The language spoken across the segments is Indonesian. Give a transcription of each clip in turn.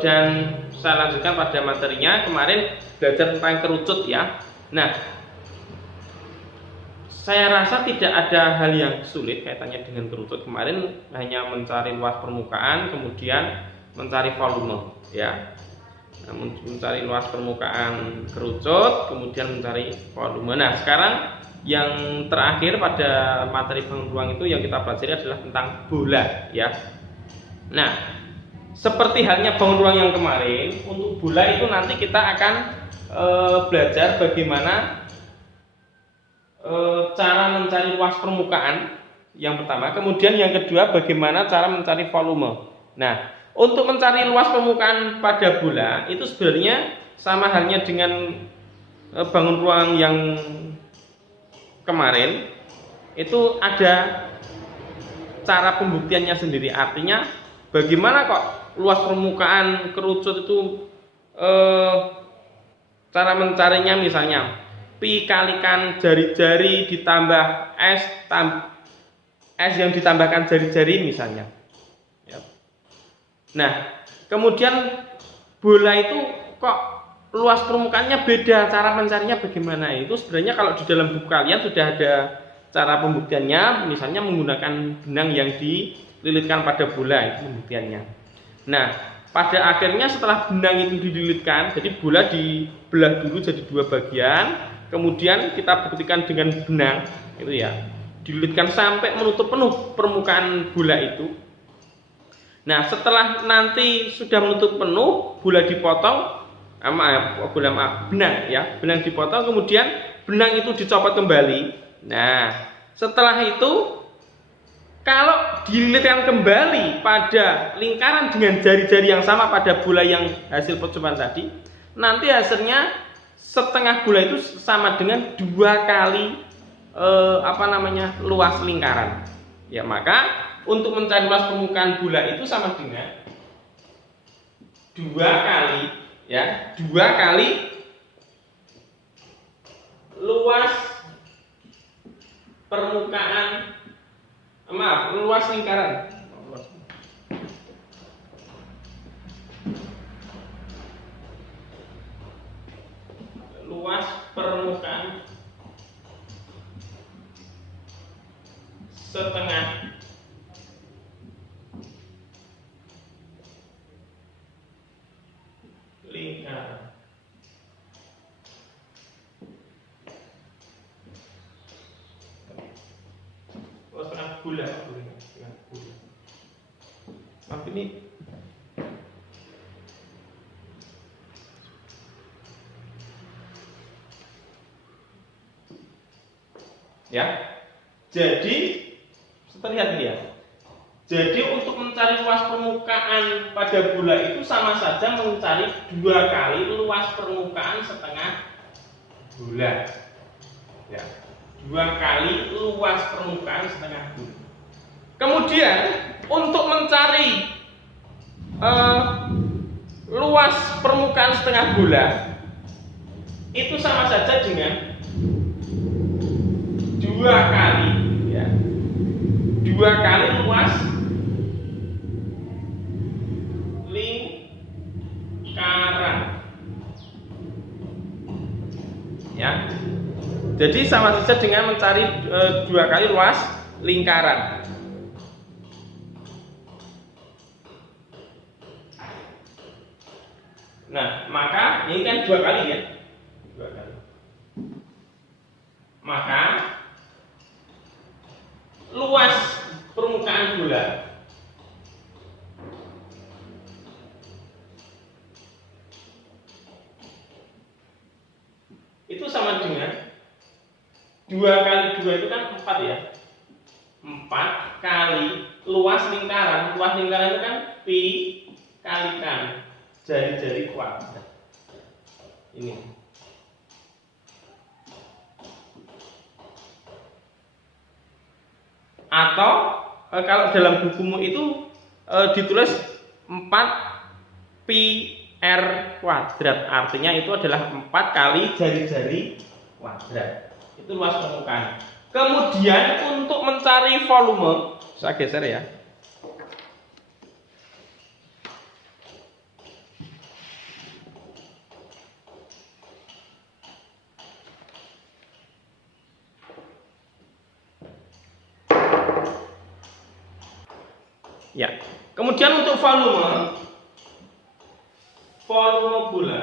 Dan saya lanjutkan pada materinya. Kemarin belajar tentang kerucut ya. Nah, saya rasa tidak ada hal yang sulit kaitannya dengan kerucut. Kemarin hanya mencari luas permukaan, kemudian mencari volume ya. Nah, mencari luas permukaan kerucut, kemudian mencari volume. Nah, sekarang yang terakhir pada materi bangun ruang itu yang kita pelajari adalah tentang bola ya. Nah, seperti halnya bangun ruang yang kemarin, untuk bola itu nanti kita akan belajar bagaimana cara mencari luas permukaan yang pertama, kemudian yang kedua bagaimana cara mencari volume. Nah, untuk mencari luas permukaan pada bola itu sebenarnya sama halnya dengan bangun ruang yang kemarin, itu ada cara pembuktiannya sendiri. Artinya bagaimana kok luas permukaan kerucut itu cara mencarinya, misalnya pi kalikan jari-jari ditambah S yang ditambahkan jari-jari misalnya ya. Nah, kemudian bola itu kok luas permukaannya beda, cara mencarinya bagaimana? Itu sebenarnya kalau di dalam buku kalian sudah ada cara pembuktiannya, misalnya menggunakan benang yang dililitkan pada bola, itu pembuktiannya. Nah, pada akhirnya setelah benang itu dililitkan, jadi bola dibelah dulu jadi dua bagian, kemudian kita buktikan dengan benang itu ya, dililitkan sampai menutup penuh permukaan bola itu. Nah, setelah nanti sudah menutup penuh, bola dipotong, benang ya, benang dipotong, kemudian benang itu dicopot kembali. Nah, setelah itu kalau dililitkan kembali pada lingkaran dengan jari-jari yang sama pada bola yang hasil percobaan tadi, nanti hasilnya setengah bola itu sama dengan 2 kali luas lingkaran. Ya, maka untuk mencari luas permukaan bola itu sama dengan 2 kali luas permukaan, luas lingkaran. Luas permukaan setengah lingkaran. Setengah bola. Tapi ini ya. Jadi terlihat ini ya. Jadi untuk mencari luas permukaan pada bola itu sama saja mencari 2 kali luas permukaan setengah bola. Ya. 2 kali luas permukaan setengah bola. Kemudian untuk mencari luas permukaan setengah bola itu sama saja dengan 2 kali ya, 2 kali luas lingkaran ya. Jadi sama saja dengan mencari 2 kali luas lingkaran. Nah, maka ini kan 2 kali ya, 2 kali. Maka luas permukaan bola itu sama dengan 2 kali 2 itu kan 4 ya, 4 kali luas lingkaran. Luas lingkaran itu kan pi kalikan jari-jari kuadrat ini. Atau kalau dalam bukumu itu ditulis 4 pi r kuadrat, artinya itu adalah 4 kali jari-jari kuadrat. Itu luas permukaan. Kemudian untuk mencari volume, saya geser ya. Ya. Kemudian untuk volume bola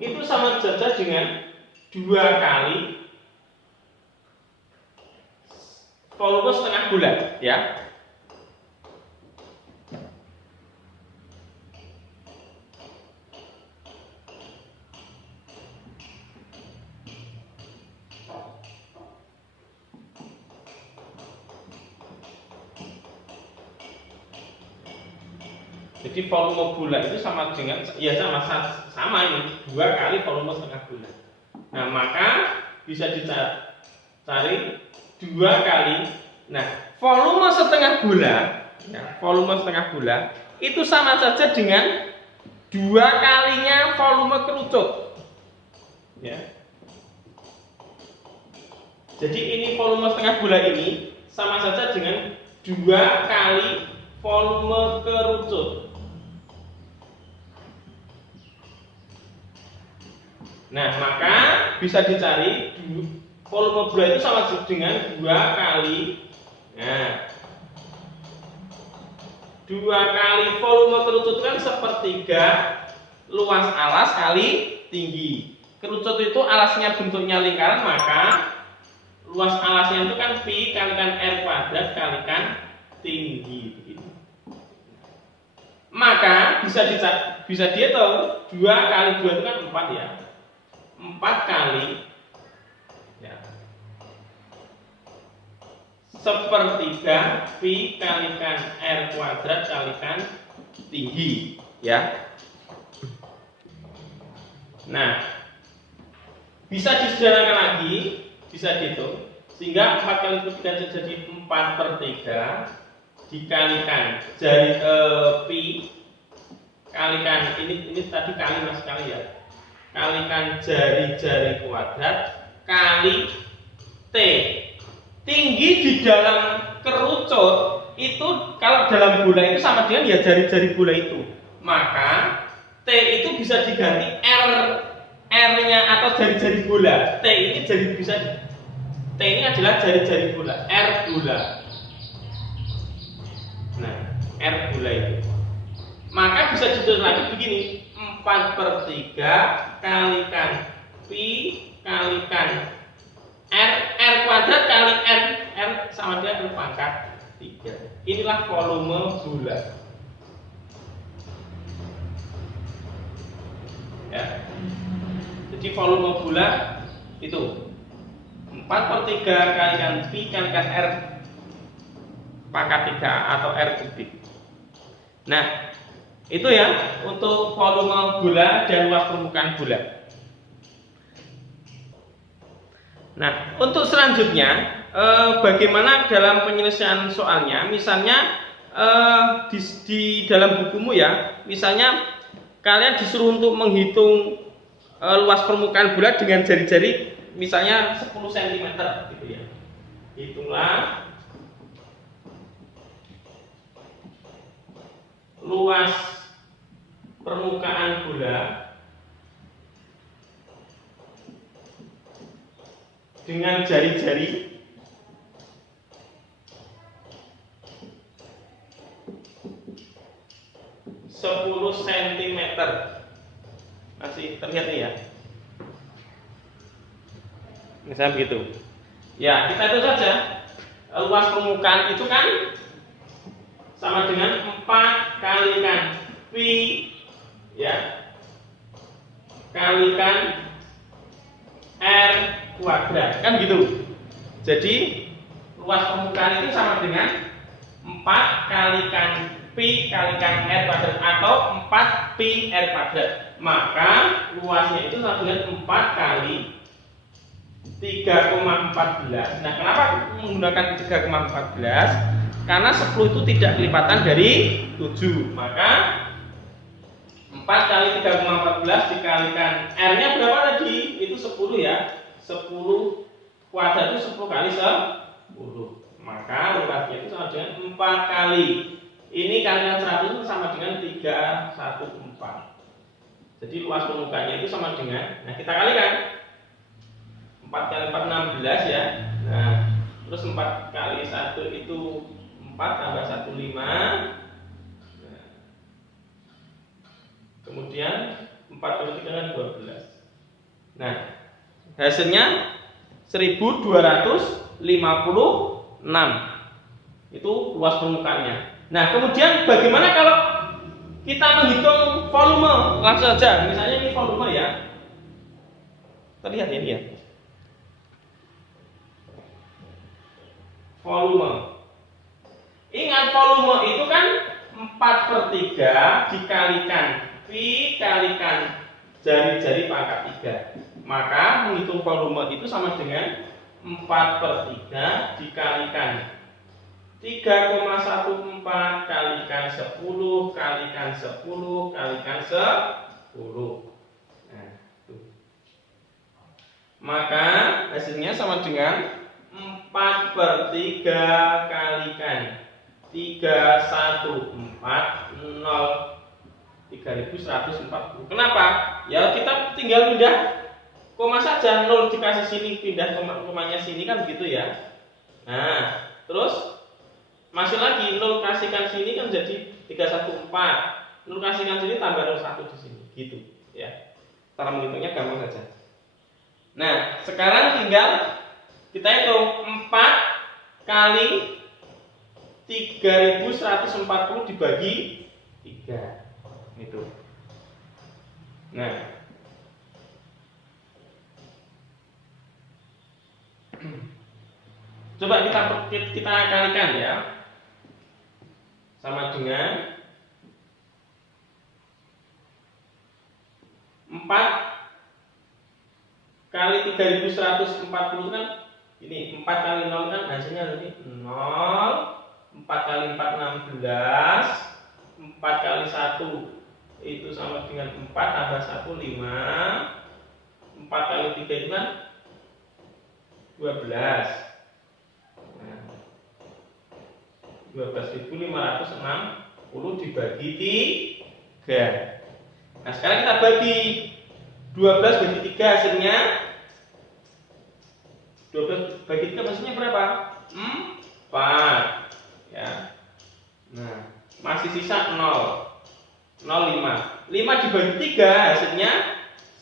itu sama saja dengan 2 kali volume setengah bulan, ya. Jadi volume bulan itu sama dengan sama ini 2 kali volume setengah bulan. Nah, maka bisa dicari 2 kali. Nah, volume setengah bulan, ya, volume setengah bulan itu sama saja dengan 2 kalinya volume kerucut. Ya. Jadi ini volume setengah bulan ini sama saja dengan 2 kali volume kerucut. Nah, maka bisa dicari volume bulan itu sama dengan 2 kali. Nah, 2 kali volume kerucut kan sepertiga luas alas kali tinggi. Kerucut itu alasnya bentuknya lingkaran, maka luas alasnya itu kan pi kalikan r kuadrat kalikan tinggi. Maka bisa dihitung 2 kali 2 itu kan 4, ya. 4 kali, ya, sepertiga pi kalikan r kuadrat kalikan tinggi, ya. Nah, bisa disederhanakan lagi, bisa dihitung, sehingga 4 kali 3 jadi 4/3 dikalikan jari pi kalikan ini tadi kali mas kali, ya, kalikan jari-jari kuadrat kali T. Tinggi di dalam kerucut itu kalau dalam bola itu sama dengan ya jari-jari bola itu. Maka T itu bisa diganti R-nya atau jari-jari bola. T ini T ini adalah jari-jari bola, R bola. Nah, R bola itu. Maka bisa ditulis lagi begini, 4/3 kalikan pi kalikan r kuadrat kali r sama dengan r pangkat 3. Inilah volume bola, ya. Jadi volume bola itu 4/3 kalikan pi kalikan r pangkat 3 atau r kubik. Nah, itu ya untuk volume bola dan luas permukaan bola. Nah, untuk selanjutnya bagaimana dalam penyelesaian soalnya? Misalnya di dalam bukumu, ya, misalnya kalian disuruh untuk menghitung luas permukaan bola dengan jari-jari misalnya 10 cm gitu, ya. Hitunglah luas permukaan bola dengan jari-jari sepuluh cm. Masih terlihat nih, ya. Misalnya begitu. Ya, kita itu saja. Luas permukaan itu kan sama dengan 4 kalikan pi, ya, kalikan r kuadrat, kan gitu. Jadi luas permukaan itu sama dengan 4 kalikan pi kalikan r kuadrat atau 4 pi r kuadrat. Maka luasnya itu sama dengan 4 kali 3,14. Nah, kenapa menggunakan 3,14? Karena 10 itu tidak kelipatan dari 7. Maka 4 kali 3,14 dikalikan R-nya berapa tadi? Itu 10, ya. 10 kuadrat itu 10 kali 10. Maka luasnya itu sama dengan 4 kali. Ini kalikan 100 itu sama dengan 314. Jadi luas permukaannya itu sama dengan, nah kita kalikan 4 kali 4 16, ya. Nah, Terus 4 kali 1 itu 4 tambah 1 5. Nah, kemudian 4 kali 3 kan 12. Nah, hasilnya 1256. Itu luas permukaannya. Nah, kemudian bagaimana kalau kita menghitung volume? Langsung saja, misalnya ini volume ya. Terlihat ini ya. Volume. Ingat volume itu kan 4/3 dikalikan V kalikan jari-jari pangkat 3. Maka menghitung volume itu sama dengan 4/3 dikalikan 3,14 kalikan 10 kalikan 10 kalikan 10. Nah, tuh. Maka hasilnya sama dengan 4/3 kalikan 3140 3140. Kenapa? Ya kita tinggal pindah koma saja, 0 dikasih sini pindah komanya sini kan begitu ya. Nah, terus masuk lagi 0 kasihkan sini kan jadi 314. 0 kasihkan sini tambah 01 di sini gitu ya. Cara menghitungnya gampang saja. Nah, sekarang tinggal kita hitung 4 kali 3140 dibagi 3. Itu. Nah. Coba kita kalikan ya. Sama dengan 4 kali 3140 kan ini 4 kali 0 kan hasilnya nanti 0. 4 kali 4 16. 4 kali 1 itu sama dengan 4 tambah 1 5. 4 kali 3 itu kan 12. Nah, 12.560 dibagi 3. Nah, sekarang kita bagi 12 bagi 3 hasilnya 12 bagi 3 hasilnya berapa? 4. Ya. Nah, masih sisa 0. 0,5. 5 dibagi 3 hasilnya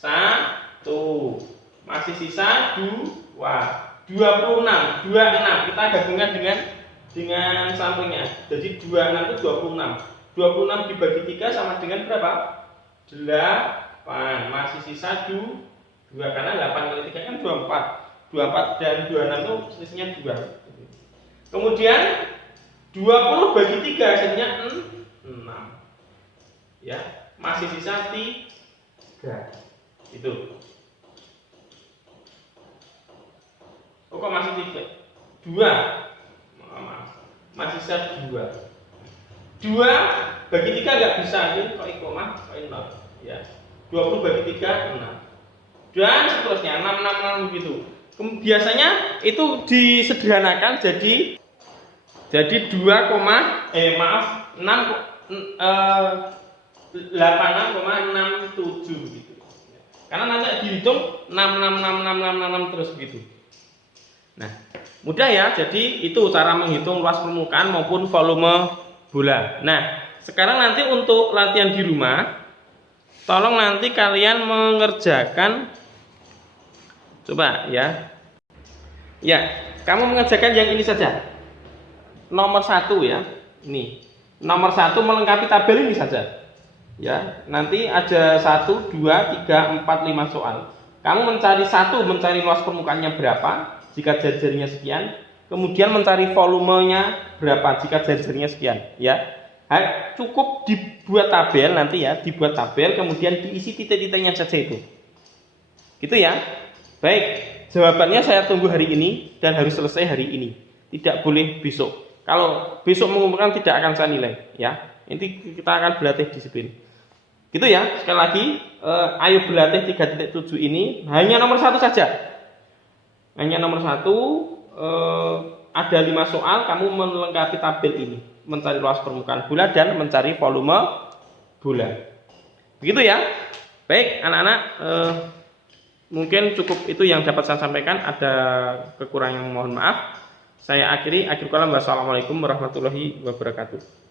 1. Masih sisa 2. 26. 26. Kita gabungkan dengan sampingnya. Jadi 26 itu 26. 26 dibagi 3 sama dengan berapa? 8. Masih sisa 2 karena 8 kali 3 kan 24. 24 dan 26 itu selisihnya 2. Kemudian 20 bagi 3 hasilnya 6. Ya, masih sisa 3. Itu. Oh, kok masih 3? 2. Masih sisa 2. 2 bagi 3 enggak bisa, ini kok koma, kok 0. Ya. 20 bagi 3 6. Dan seterusnya 6 6 6 begitu. Biasanya itu disederhanakan jadi 2, 86,67 gitu. Karena nanti dihitung 6 terus begitu. Nah, mudah ya. Jadi itu cara menghitung luas permukaan maupun volume bola. Nah, sekarang nanti untuk latihan di rumah, tolong nanti kalian mengerjakan, coba ya. Ya, kamu mengerjakan yang ini saja. Nomor 1 ya. Ini. Nomor 1 melengkapi tabel ini saja. Ya, nanti ada 1, 2, 3, 4, 5 soal. Kamu mencari luas permukaannya berapa jika jari-jarinya sekian, kemudian mencari volumenya berapa jika jari-jarinya sekian, ya. Cukup dibuat tabel nanti ya, dibuat tabel kemudian diisi titik-titiknya saja itu. Gitu ya. Baik, jawabannya saya tunggu hari ini dan harus selesai hari ini. Tidak boleh besok. Kalau besok mengumpulkan tidak akan saya nilai, ya. Nanti kita akan berlatih disiplin. Gitu ya. Sekali lagi, ayo berlatih 3.7 ini hanya nomor 1 saja. Hanya nomor 1, ada 5 soal, kamu melengkapi tabel ini, mencari luas permukaan bola dan mencari volume bola. Begitu ya. Baik, anak-anak, mungkin cukup itu yang dapat saya sampaikan. Ada kekurangan, mohon maaf. Saya akhiri, akhir kalam, wassalamualaikum warahmatullahi wabarakatuh.